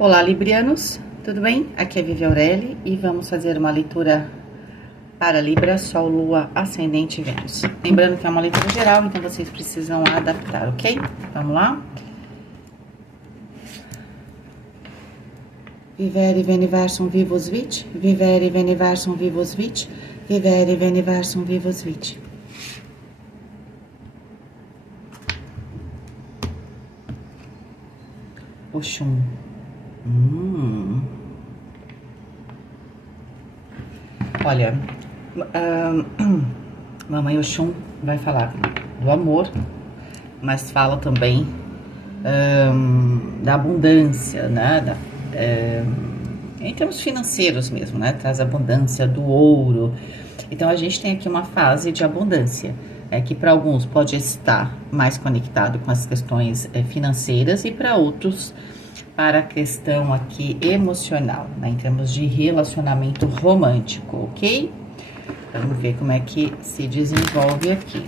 Olá, Librianos, tudo bem? Aqui é Vivi Aureli e vamos fazer uma leitura para Libra, Sol, Lua, Ascendente e Vênus. Lembrando que é uma leitura geral, então vocês precisam adaptar, ok? Vamos lá? Vivere veniversum vivus vit, vivere veniversum vivus vit, vivere veniversum vivus vit. Oxum. Olha, Mamãe Oxum vai falar do amor, mas fala também da abundância, né? Em termos financeiros mesmo, né? Traz abundância do ouro. Então a gente tem aqui uma fase de abundância, que para alguns pode estar mais conectado com as questões financeiras e para outros para a questão aqui emocional, né, em termos de relacionamento romântico, ok? Vamos ver como é que se desenvolve aqui.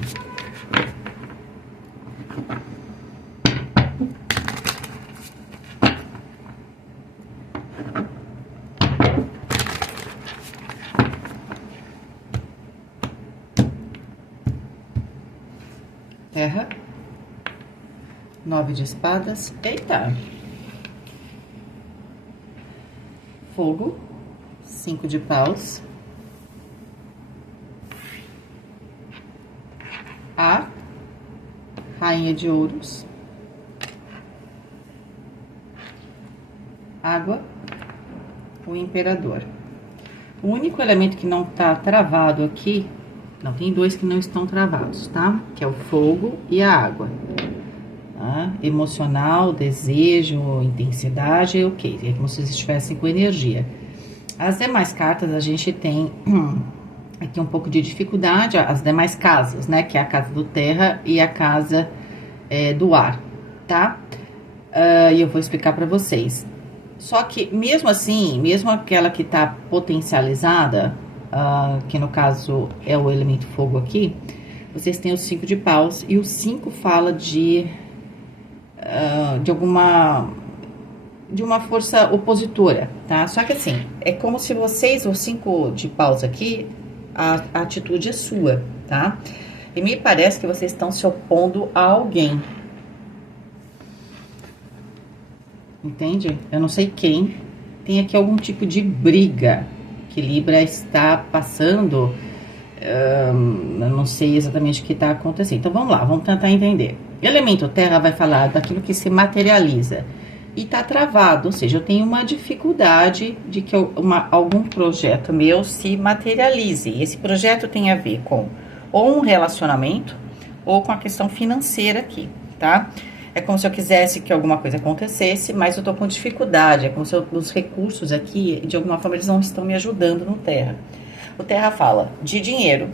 Terra, 9 de espadas, eita! Fogo, 5 de paus, ar, rainha de ouros, água, o imperador. O único elemento que não tá travado aqui, não, tem dois que não estão travados, tá? Que é o fogo e a água. Tá? Emocional, desejo, intensidade, ok. É como se vocês estivessem com energia. As demais cartas a gente tem aqui um pouco de dificuldade, as demais casas, né? Que é a casa do terra e a casa do ar, tá? E eu vou explicar para vocês. Só que mesmo assim, mesmo aquela que tá potencializada, que no caso é o elemento fogo aqui, vocês têm os 5 de paus e o 5 fala de uma força opositora, tá? Só que assim, é como se vocês, os 5 de paus aqui, a atitude é sua, tá? E me parece que vocês estão se opondo a alguém. Entende? Eu não sei quem. Tem aqui algum tipo de briga que Libra está passando. Eu não sei exatamente o que está acontecendo. Então vamos lá, vamos tentar entender. Elemento terra vai falar daquilo que se materializa e tá travado, ou seja, eu tenho uma dificuldade de que algum projeto meu se materialize. E esse projeto tem a ver com ou um relacionamento ou com a questão financeira aqui, tá? É como se eu quisesse que alguma coisa acontecesse, mas eu tô com dificuldade. É como se os recursos aqui, de alguma forma, eles não estão me ajudando no terra. O terra fala de dinheiro,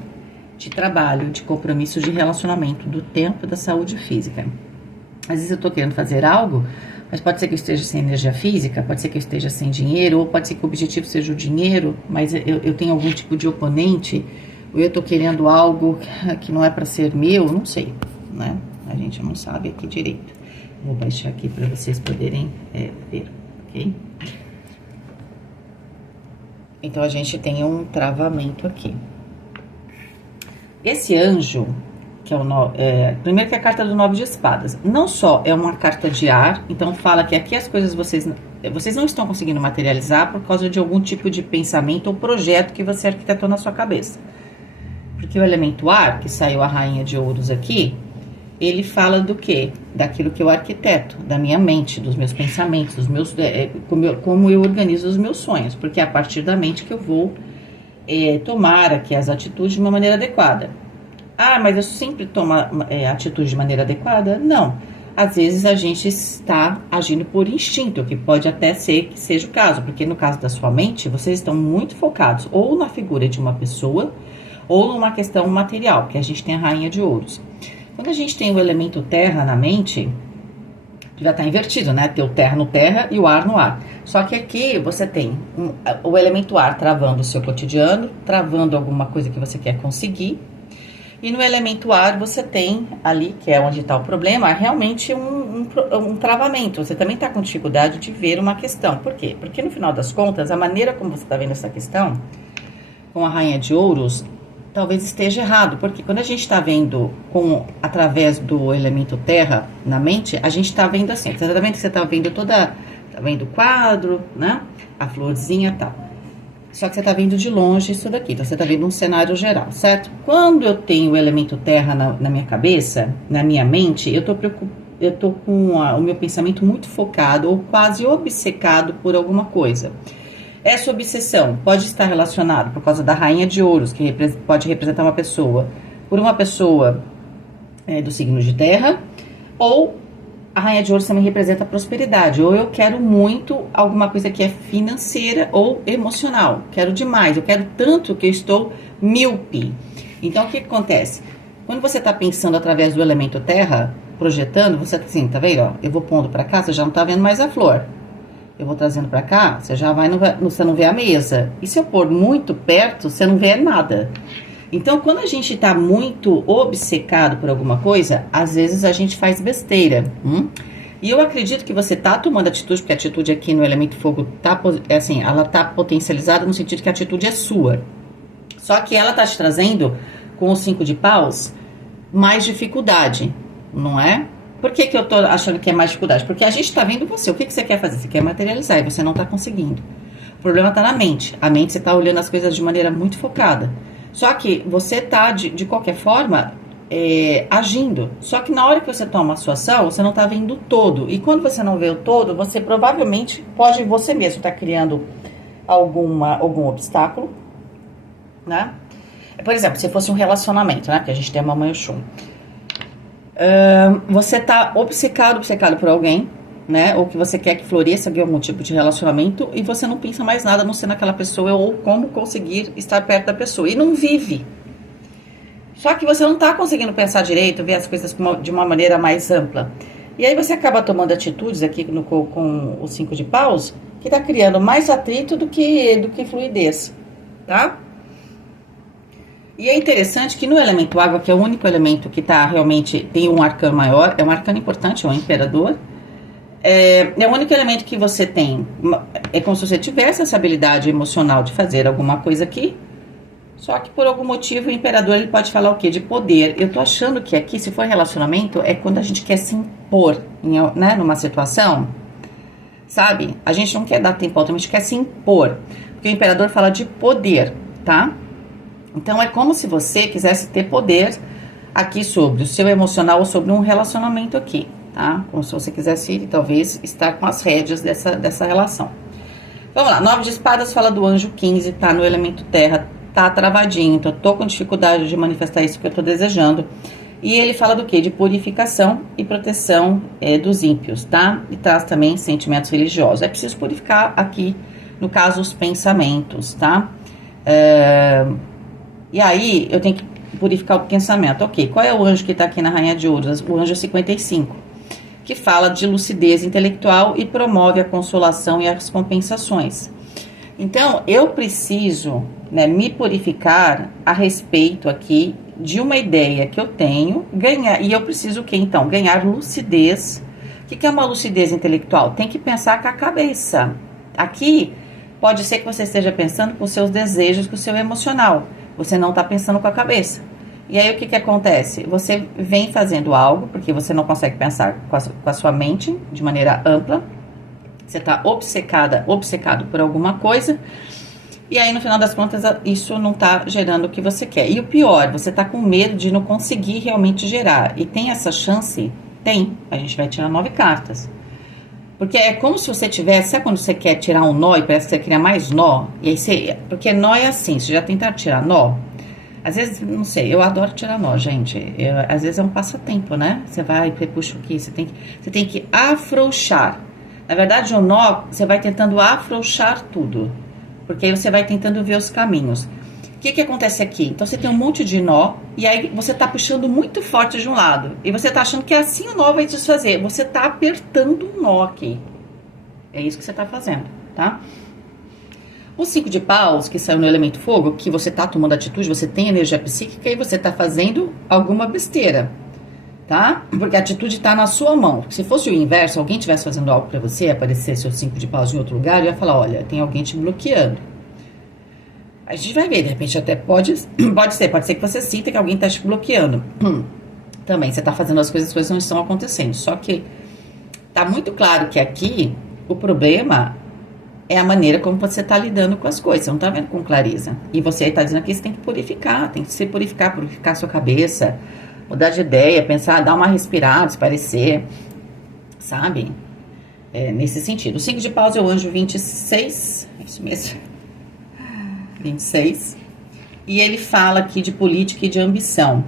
de trabalho, de compromisso, de relacionamento, do tempo, da saúde física. Às vezes eu tô querendo fazer algo, mas pode ser que eu esteja sem energia física, pode ser que eu esteja sem dinheiro, ou pode ser que o objetivo seja o dinheiro, mas eu tenho algum tipo de oponente, ou eu tô querendo algo que não é para ser meu, não sei, né? A gente não sabe aqui direito. Vou baixar aqui para vocês poderem ver, ok? Então, a gente tem um travamento aqui. Esse anjo, que é primeiro que é a carta do 9 de espadas, não só é uma carta de ar, então fala que aqui as coisas vocês não estão conseguindo materializar por causa de algum tipo de pensamento ou projeto que você arquitetou na sua cabeça. Porque o elemento ar, que saiu a rainha de ouros aqui, ele fala do quê? Daquilo que eu arquiteto, da minha mente, dos meus pensamentos, dos meus, como eu organizo os meus sonhos, porque é a partir da mente que eu vou tomar aqui as atitudes de uma maneira adequada. Ah, mas eu sempre tomo atitude de maneira adequada? Não. Às vezes a gente está agindo por instinto, que pode até ser que seja o caso, porque no caso da sua mente, vocês estão muito focados ou na figura de uma pessoa, ou numa questão material, que a gente tem a rainha de ouros. Quando a gente tem o elemento terra na mente, já está invertido, né? Ter o terra no terra e o ar no ar. Só que aqui você tem o elemento ar travando o seu cotidiano, travando alguma coisa que você quer conseguir, E no elemento ar você tem ali, que é onde está o problema, realmente um travamento. Você também está com dificuldade de ver uma questão. Por quê? Porque no final das contas, a maneira como você está vendo essa questão, com a Rainha de Ouros, talvez esteja errado. Porque quando a gente está vendo através do elemento terra na mente, a gente está vendo assim. Você está vendo que você está vendo tá vendo o quadro, né? A florzinha e tal. Só que você está vendo de longe isso daqui, então você está vendo um cenário geral, certo? Quando eu tenho o elemento terra na minha cabeça, na minha mente, eu tô com o meu pensamento muito focado ou quase obcecado por alguma coisa. Essa obsessão pode estar relacionada por causa da Rainha de Ouros, que pode representar uma pessoa, por uma pessoa do signo de terra, ou a Rainha de Ouros também representa a prosperidade, ou eu quero muito alguma coisa que é financeira ou emocional, quero demais, eu quero tanto que eu estou míope. Então, o que acontece? Quando você está pensando através do elemento terra, projetando, você assim, tá vendo? Ó, eu vou pondo para cá, você já não tá vendo mais a flor. Eu vou trazendo para cá, você já você não vê a mesa. E se eu pôr muito perto, você não vê nada. Então, quando a gente está muito obcecado por alguma coisa, às vezes a gente faz besteira. E eu acredito que você está tomando atitude, porque a atitude aqui no elemento fogo ela está potencializada no sentido que a atitude é sua. Só que ela está te trazendo, com o 5 de paus, mais dificuldade, não é? Por que eu estou achando que é mais dificuldade? Porque a gente está vendo você. O que você quer fazer? Você quer materializar e você não está conseguindo. O problema está na mente. A mente, você está olhando as coisas de maneira muito focada. Só que você está, de qualquer forma, agindo. Só que na hora que você toma a sua ação, você não está vendo o todo. E quando você não vê o todo, você provavelmente pode você mesmo estar criando algum obstáculo, né? Por exemplo, se fosse um relacionamento, né? Que a gente tem a Mamãe Oxum. Você está obcecado por alguém, né? Ou que você quer que floresça algum tipo de relacionamento e você não pensa mais nada a não ser naquela pessoa ou como conseguir estar perto da pessoa. E não vive. Só que você não está conseguindo pensar direito, ver as coisas de uma maneira mais ampla. E aí você acaba tomando atitudes aqui com o 5 de paus que está criando mais atrito do que fluidez, tá? E é interessante que no elemento água, que é o único elemento que realmente tem um arcano maior, é um arcano importante, é um imperador, é o único elemento que você tem, é como se você tivesse essa habilidade emocional de fazer alguma coisa aqui, só que por algum motivo o imperador ele pode falar o quê? De poder. Eu tô achando que aqui, se for relacionamento, é quando a gente quer se impor, né, numa situação, sabe? A gente não quer dar tempo, a gente quer se impor, porque o imperador fala de poder, tá? Então, é como se você quisesse ter poder aqui sobre o seu emocional ou sobre um relacionamento aqui, tá? Como se você quisesse, talvez, estar com as rédeas dessa relação. Vamos lá, 9 de espadas fala do anjo 15, tá no elemento terra, tá travadinho, então eu tô com dificuldade de manifestar isso que eu tô desejando. E ele fala do quê? De purificação e proteção dos ímpios, tá? E traz também sentimentos religiosos. É preciso purificar aqui, no caso, os pensamentos, tá? E aí, eu tenho que purificar o pensamento. Ok, qual é o anjo que está aqui na Rainha de Ouros? O anjo 55, que fala de lucidez intelectual e promove a consolação e as compensações. Então, eu preciso, né, me purificar a respeito aqui de uma ideia que eu tenho, e eu preciso o quê, então? Ganhar lucidez. O que é uma lucidez intelectual? Tem que pensar com a cabeça. Aqui, pode ser que você esteja pensando com os seus desejos, com o seu emocional. Você não está pensando com a cabeça. E aí, o que acontece? Você vem fazendo algo, porque você não consegue pensar com a sua mente de maneira ampla. Você está obcecado por alguma coisa. E aí, no final das contas, isso não está gerando o que você quer. E o pior, você está com medo de não conseguir realmente gerar. E tem essa chance? Tem. A gente vai tirar 9 cartas. Porque é como se você tivesse... Sabe quando você quer tirar um nó e parece que você cria mais nó? E aí você... Porque nó é assim, você já tentaram tirar nó? Às vezes, não sei, eu adoro tirar nó, gente. Às vezes é um passatempo, né? Você vai, você puxa aqui, você tem que afrouxar. Na verdade, o nó, você vai tentando afrouxar tudo. Porque aí você vai tentando ver os caminhos. O que acontece aqui? Então, você tem um monte de nó, e aí você tá puxando muito forte de um lado. E você tá achando que assim o nó vai desfazer. Você tá apertando um nó aqui. É isso que você tá fazendo, tá? O 5 de paus, que saiu no elemento fogo, que você tá tomando atitude, você tem energia psíquica e você tá fazendo alguma besteira, tá? Porque a atitude tá na sua mão. Se fosse o inverso, alguém estivesse fazendo algo pra você, aparecesse o 5 de paus em outro lugar, eu ia falar, olha, tem alguém te bloqueando. A gente vai ver, de repente até pode ser que você sinta que alguém tá te bloqueando. Também, você tá fazendo as coisas não estão acontecendo. Só que tá muito claro que aqui o problema é a maneira como você tá lidando com as coisas. Você não tá vendo com clareza. E você tá dizendo que você tem que purificar, tem que se purificar a sua cabeça, mudar de ideia, pensar, dar uma respirada, se parecer, sabe? É, nesse sentido. O 5 de paus é o anjo 26, é isso mesmo. 26. E ele fala aqui de política e de ambição.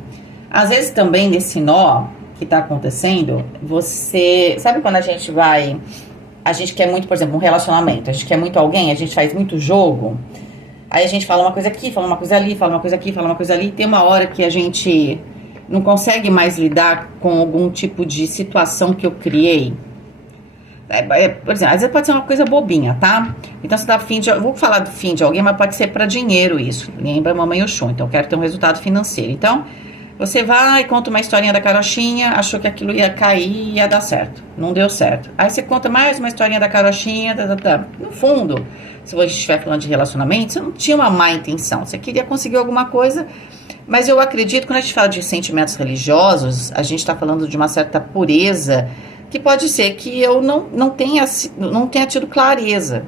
Às vezes também nesse nó que tá acontecendo, você... Sabe quando a gente quer muito, por exemplo, um relacionamento, a gente quer muito alguém, a gente faz muito jogo, aí a gente fala uma coisa aqui, fala uma coisa ali, fala uma coisa aqui, fala uma coisa ali, e tem uma hora que a gente não consegue mais lidar com algum tipo de situação que eu criei. Por exemplo, às vezes pode ser uma coisa bobinha, tá? Então você dá fim de... Eu vou falar do fim de alguém, mas pode ser para dinheiro isso. Lembra Mamãe Oxum, então eu quero ter um resultado financeiro. Então, você vai, conta uma historinha da carochinha, achou que aquilo ia cair e ia dar certo. Não deu certo. Aí você conta mais uma historinha da carochinha, No fundo, se você estiver falando de relacionamento, você não tinha uma má intenção. Você queria conseguir alguma coisa, mas eu acredito que quando a gente fala de sentimentos religiosos, a gente está falando de uma certa pureza, que pode ser que eu não tenha tido clareza.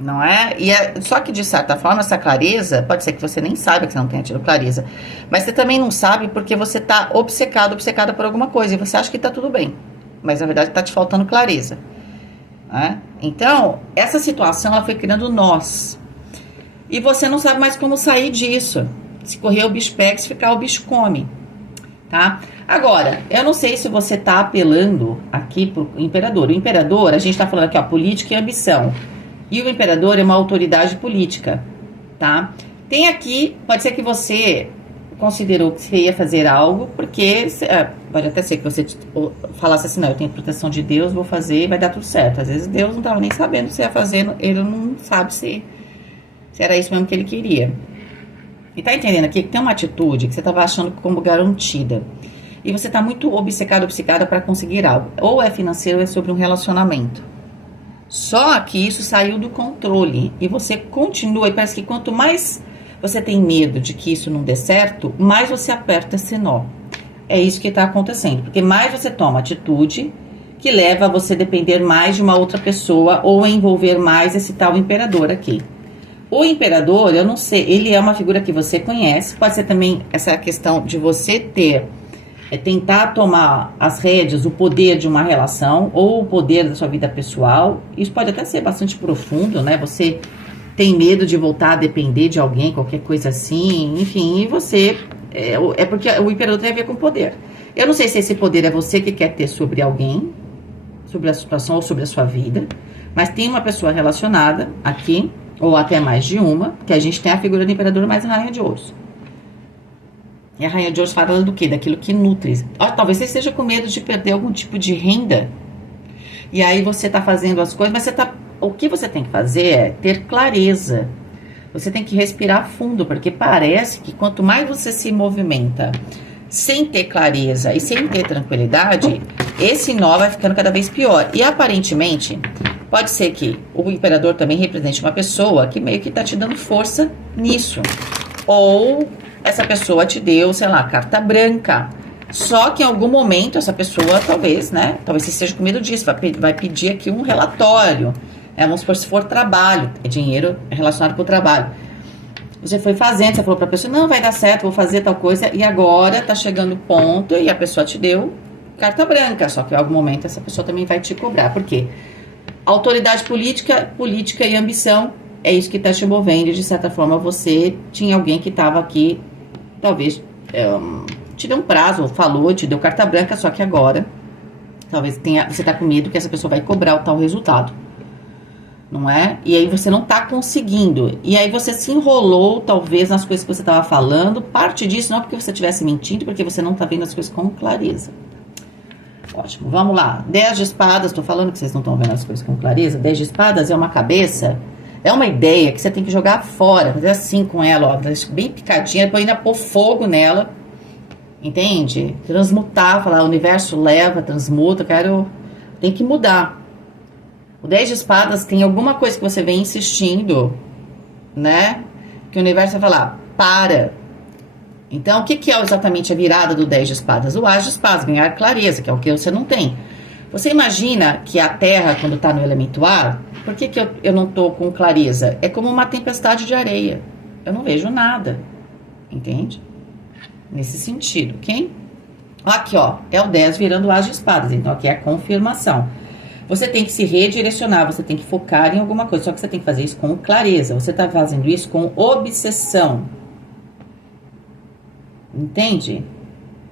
Não é? Só que, de certa forma, essa clareza, pode ser que você nem saiba que você não tenha tido clareza, mas você também não sabe porque você está obcecada por alguma coisa, e você acha que está tudo bem, mas na verdade está te faltando clareza. Né? Então, essa situação, ela foi criando nós, e você não sabe mais como sair disso. Se correr o bicho pega, se ficar o bicho come. Tá? Agora, eu não sei se você está apelando aqui pro imperador. O imperador, a gente está falando aqui, ó, política e ambição. E o imperador é uma autoridade política, tá? Tem aqui, pode ser que você considerou que você ia fazer algo, porque pode até ser que você falasse assim, não, eu tenho proteção de Deus, vou fazer e vai dar tudo certo. Às vezes Deus não estava nem sabendo o que você ia fazer, ele não sabe se era isso mesmo que ele queria. E tá entendendo aqui que tem uma atitude que você estava achando como garantida. E você está muito obcecada para conseguir algo. Ou é financeiro ou é sobre um relacionamento. Só que isso saiu do controle e você continua, e parece que quanto mais você tem medo de que isso não dê certo, mais você aperta esse nó. É isso que está acontecendo, porque mais você toma atitude que leva a você depender mais de uma outra pessoa ou a envolver mais esse tal imperador aqui. O imperador, eu não sei, ele é uma figura que você conhece, pode ser também essa questão de você tentar tomar as rédeas, o poder de uma relação ou o poder da sua vida pessoal. Isso pode até ser bastante profundo, né? Você tem medo de voltar a depender de alguém, qualquer coisa assim, enfim, e você... É porque o imperador tem a ver com poder. Eu não sei se esse poder é você que quer ter sobre alguém, sobre a situação ou sobre a sua vida, mas tem uma pessoa relacionada aqui, ou até mais de uma, que a gente tem a figura do imperador mais a rainha de ouros. E a rainha de ouros fala do quê? Daquilo que nutre. Talvez você esteja com medo de perder algum tipo de renda. E aí você está fazendo as coisas, mas o que você tem que fazer é ter clareza. Você tem que respirar fundo, porque parece que quanto mais você se movimenta sem ter clareza e sem ter tranquilidade, esse nó vai ficando cada vez pior. E aparentemente, pode ser que o imperador também represente uma pessoa que meio que está te dando força nisso. Ou essa pessoa te deu, sei lá, carta branca. Só que em algum momento essa pessoa talvez você esteja com medo disso, vai pedir aqui um relatório. Vamos supor, se for trabalho, é dinheiro relacionado com o trabalho. Você foi fazendo, você falou pra pessoa, não, vai dar certo, vou fazer tal coisa, e agora tá chegando o ponto e a pessoa te deu carta branca, só que em algum momento essa pessoa também vai te cobrar. Por quê? Autoridade política e ambição é isso que tá te movendo, e de certa forma você tinha alguém que tava aqui, talvez te deu um prazo, falou, te deu carta branca, só que agora talvez você tá com medo que essa pessoa vai cobrar o tal resultado. Não é? E aí você não tá conseguindo. E aí você se enrolou, talvez, nas coisas que você estava falando. Parte disso não é porque você estivesse mentindo, porque você não tá vendo as coisas com clareza. Ótimo, vamos lá. 10 de espadas, tô falando que vocês não estão vendo as coisas com clareza. 10 de espadas é uma cabeça, É uma ideia que você tem que jogar fora, fazer assim com ela, ó, bem picadinha, depois ainda pôr fogo nela, entende? Transmutar, falar, o universo leva, transmuta, tem que mudar. O 10 de espadas tem alguma coisa que você vem insistindo, né? Que o universo vai falar, para. Então, o que é exatamente a virada do 10 de espadas? O As de espadas, ganhar clareza, que é o que você não tem. Você imagina que a Terra, quando está no elemento ar, por que eu não estou com clareza? É como uma tempestade de areia. Eu não vejo nada, entende? Nesse sentido, ok? Aqui, ó, é o 10 virando o As de espadas, então aqui é a confirmação. Você tem que se redirecionar, você tem que focar em alguma coisa, só que você tem que fazer isso com clareza. Você está fazendo isso com obsessão. Entende?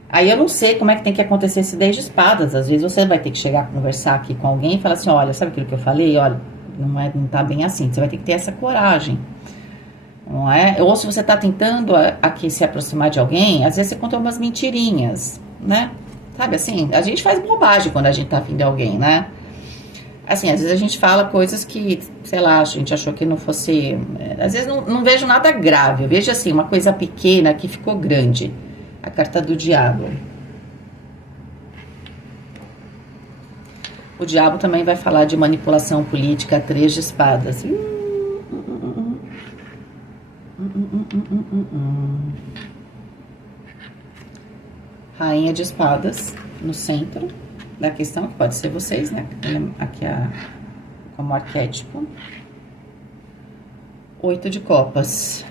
Aí eu não sei como é que tem que acontecer esse 10 de espadas. Às vezes você vai ter que chegar a conversar aqui com alguém e falar assim, olha, sabe aquilo que eu falei? Olha, não tá bem assim. Você vai ter que ter essa coragem. Não é? Ou se você tá tentando aqui se aproximar de alguém, às vezes você conta umas mentirinhas, né? Sabe assim? A gente faz bobagem quando a gente tá afim de alguém, né? Assim, às vezes a gente fala coisas que, sei lá, a gente achou que não fosse... Às vezes não vejo nada grave. Eu vejo assim, uma coisa pequena que ficou grande. A carta do diabo. O diabo também vai falar de manipulação política, 3 de espadas. Rainha de espadas no centro da questão, que pode ser vocês, né? Aqui como arquétipo. 8 de copas.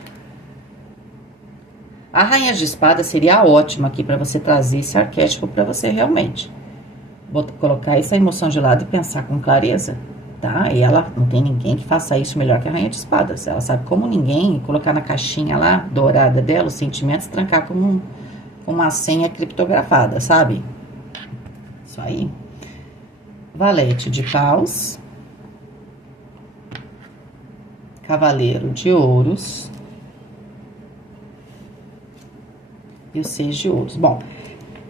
A rainha de espadas seria ótima aqui para você trazer esse arquétipo para você realmente. Colocar essa emoção de lado e pensar com clareza, tá? E ela não tem ninguém que faça isso melhor que a rainha de espadas. Ela sabe como ninguém colocar na caixinha lá, dourada dela, os sentimentos, trancar como uma senha criptografada, sabe? Isso aí. Valete de paus. Cavaleiro de ouros. E o 6 de ouros. Bom,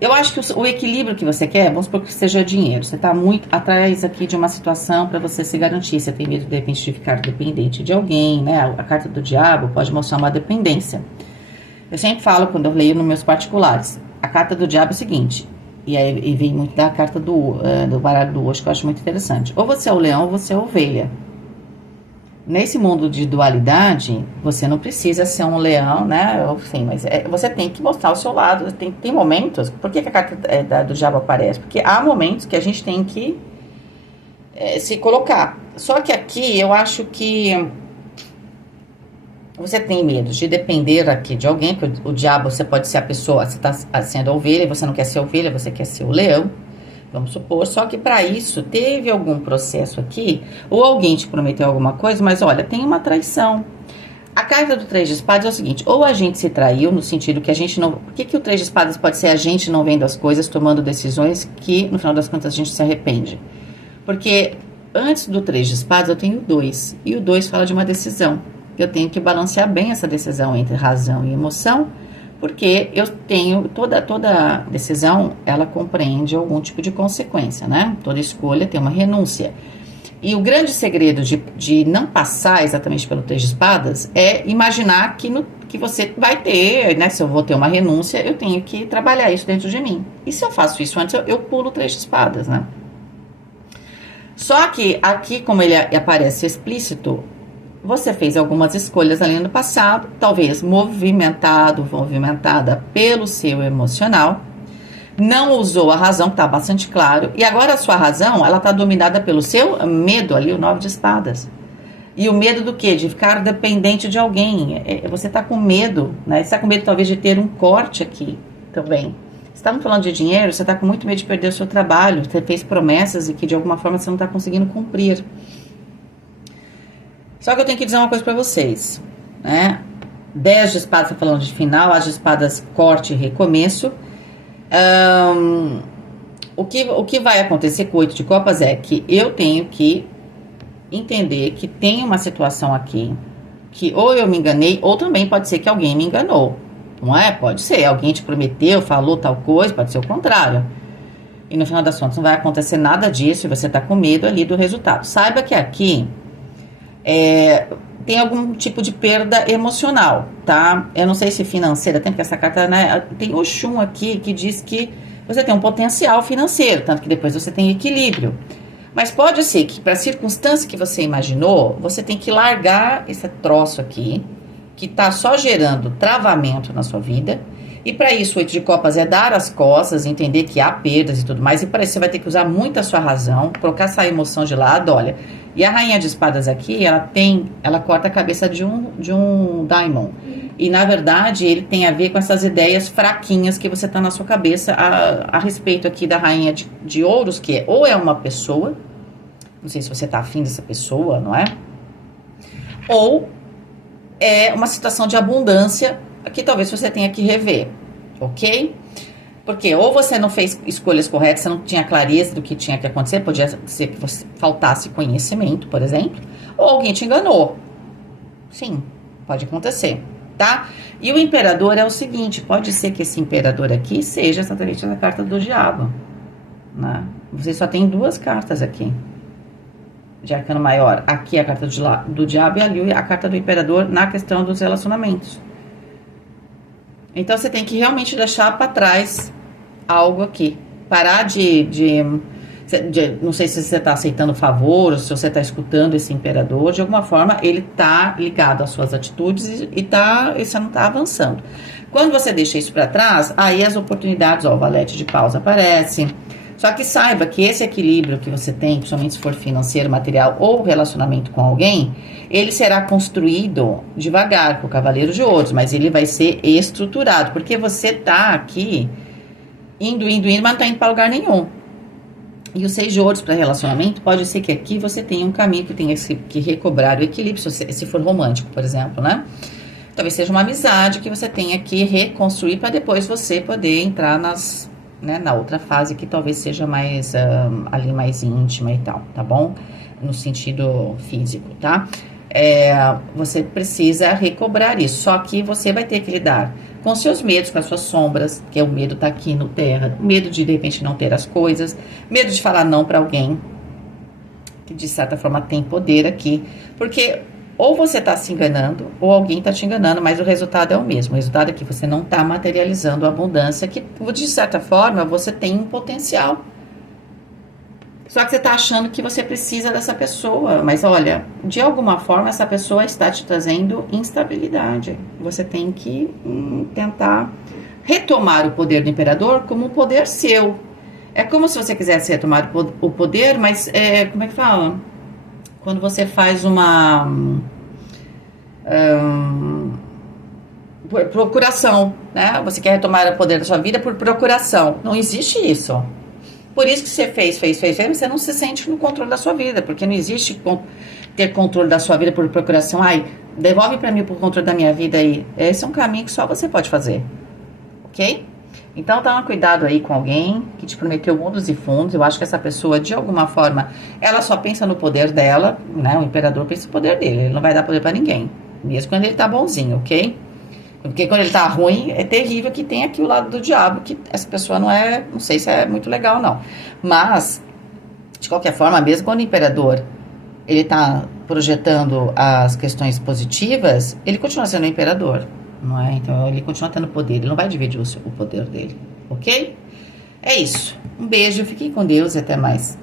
eu acho que o equilíbrio que você quer, vamos supor que seja dinheiro. Você está muito atrás aqui de uma situação para você se garantir. Você tem medo, de repente, de ficar dependente de alguém, né? A carta do diabo pode mostrar uma dependência. Eu sempre falo, quando eu leio nos meus particulares, a carta do diabo é o seguinte, e vem muito da carta do baralho do Osho, que eu acho muito interessante. Ou você é o leão, ou você é a ovelha. Nesse mundo de dualidade, você não precisa ser um leão, né? Sim, mas você tem que mostrar o seu lado. Tem momentos... Por que a carta do diabo aparece? Porque há momentos que a gente tem que se colocar. Só que aqui, eu acho que você tem medo de depender aqui de alguém, porque o diabo, você pode ser a pessoa, você está sendo a ovelha, você não quer ser a ovelha, você quer ser o leão. Vamos supor, só que para isso teve algum processo aqui, ou alguém te prometeu alguma coisa, mas olha, tem uma traição. A carta do 3 de espadas é o seguinte, ou a gente se traiu, no sentido que a gente não... Por que o 3 de espadas pode ser a gente não vendo as coisas, tomando decisões que, no final das contas, a gente se arrepende? Porque antes do 3 de espadas eu tenho o 2, e o 2 fala de uma decisão. Eu tenho que balancear bem essa decisão entre razão e emoção, porque eu tenho, toda decisão, ela compreende algum tipo de consequência, né? Toda escolha tem uma renúncia. E o grande segredo de não passar exatamente pelo 3 de espadas é imaginar que você vai ter, né? Se eu vou ter uma renúncia, eu tenho que trabalhar isso dentro de mim. E se eu faço isso antes, eu pulo o 3 de espadas, né? Só que aqui, como ele aparece explícito, você fez algumas escolhas ali no passado, talvez movimentada pelo seu emocional, não usou a razão, que tá bastante claro, e agora a sua razão, ela tá dominada pelo seu medo ali, o 9 de espadas. E o medo do quê? De ficar dependente de alguém. Você tá com medo, né? Você tá com medo talvez de ter um corte aqui também. Estamos falando de dinheiro, você tá com muito medo de perder o seu trabalho, você fez promessas e que de alguma forma você não tá conseguindo cumprir. Só que eu tenho que dizer uma coisa pra vocês, né? 10 de espadas tá falando de final, as de espadas corte e recomeço. O que vai acontecer com o 8 de copas é que eu tenho que entender que tem uma situação aqui que ou eu me enganei, ou também pode ser que alguém me enganou. Não é? Pode ser. Alguém te prometeu, falou tal coisa, pode ser o contrário. E no final das contas não vai acontecer nada disso e você tá com medo ali do resultado. Saiba que aqui Tem algum tipo de perda emocional, tá? Eu não sei se financeira, tem porque essa carta, né? Tem o Shun aqui que diz que você tem um potencial financeiro, tanto que depois você tem equilíbrio. Mas pode ser que, para a circunstância que você imaginou, você tem que largar esse troço aqui, que tá só gerando travamento na sua vida. E para isso, o 8 de copas é dar as costas, entender que há perdas e tudo mais. E para isso, você vai ter que usar muito a sua razão, colocar essa emoção de lado, olha. E a rainha de espadas aqui, ela corta a cabeça de um daimon. E na verdade, ele tem a ver com essas ideias fraquinhas que você tá na sua cabeça a respeito aqui da rainha de ouros, que ou é uma pessoa, não sei se você tá afim dessa pessoa, não é? Ou é uma situação de abundância que talvez você tenha que rever, ok? Porque ou você não fez escolhas corretas, você não tinha clareza do que tinha que acontecer, podia ser que você faltasse conhecimento, por exemplo, ou alguém te enganou. Sim, pode acontecer, tá? E o imperador é o seguinte, pode ser que esse imperador aqui seja exatamente a carta do diabo, né? Você só tem duas cartas aqui de arcano maior. Aqui é a carta do diabo e ali a carta do imperador na questão dos relacionamentos. Então você tem que realmente deixar para trás algo aqui. Parar de não sei se você está aceitando favor, ou se você está escutando esse imperador, de alguma forma ele está ligado às suas atitudes e você não está avançando. Quando você deixa isso para trás, aí as oportunidades, ó, o valete de paus aparece. Só que saiba que esse equilíbrio que você tem, principalmente se for financeiro, material ou relacionamento com alguém, ele será construído devagar com o cavaleiro de ouros, mas ele vai ser estruturado, porque você tá aqui indo, mas não tá indo para lugar nenhum. E o 6 de ouros para relacionamento, pode ser que aqui você tenha um caminho que tenha que recobrar o equilíbrio, se for romântico, por exemplo, né? Talvez seja uma amizade que você tenha que reconstruir para depois você poder entrar na outra fase que talvez seja mais ali mais íntima e tal, tá bom? No sentido físico, tá? Você precisa recobrar isso, só que você vai ter que lidar com seus medos, com as suas sombras, que é o medo tá aqui no terra, medo de repente não ter as coisas, medo de falar não para alguém, que de certa forma tem poder aqui, porque ou você tá se enganando, ou alguém tá te enganando, mas o resultado é o mesmo. O resultado é que você não tá materializando a abundância, que de certa forma você tem um potencial. Só que você tá achando que você precisa dessa pessoa, mas olha, de alguma forma essa pessoa está te trazendo instabilidade. Você tem que tentar retomar o poder do imperador como um poder seu. É como se você quisesse retomar o poder, mas como é que fala? Quando você faz uma procuração, né? Você quer retomar o poder da sua vida por procuração. Não existe isso. Por isso que você fez, você não se sente no controle da sua vida, porque não existe ter controle da sua vida por procuração. Ai, devolve pra mim o controle da minha vida aí. Esse é um caminho que só você pode fazer, ok? Então, toma cuidado aí com alguém que te prometeu mundos e fundos. Eu acho que essa pessoa, de alguma forma, ela só pensa no poder dela, né? O imperador pensa no poder dele. Ele não vai dar poder pra ninguém, mesmo quando ele tá bonzinho, ok? Porque quando ele tá ruim, é terrível que tem aqui o lado do diabo, que essa pessoa não sei se é muito legal, não. Mas, de qualquer forma, mesmo quando o imperador, ele tá projetando as questões positivas, ele continua sendo o imperador, não é? Então, ele continua tendo poder, ele não vai dividir o poder dele, ok? É isso. Um beijo, fiquem com Deus e até mais.